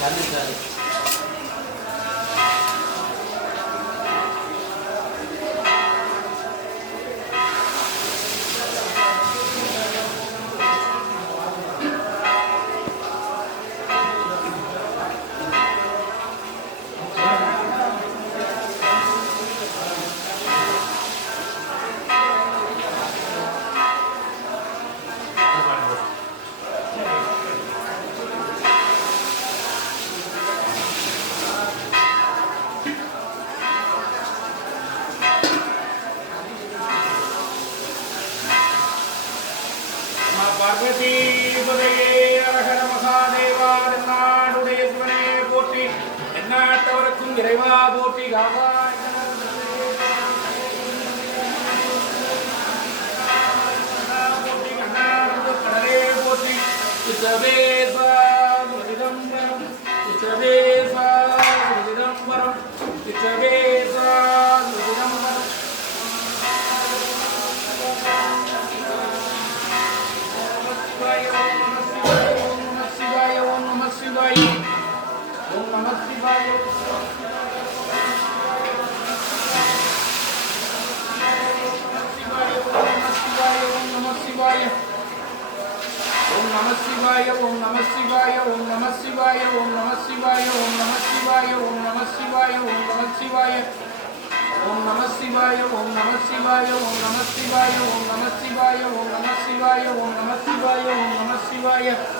Kami. பார்வதிபதே அரக நமசா தேவார் நாடுடைய சிவனே போற்றி எந்நாட்டவருக்கும் இறைவா போற்றி காவா போற்றி கடலே போற்றி Shivaya.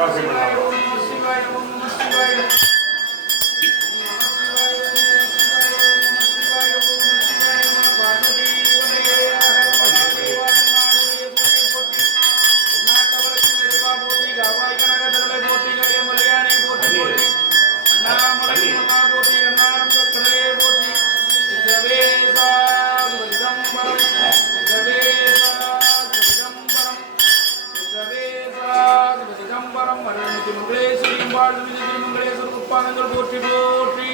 Amém. திருமங்களேஸ்வரியும் வாழ்ந்து திருமங்களேஸ்வரர் உப்பானங்கள் போற்றி போற்றி.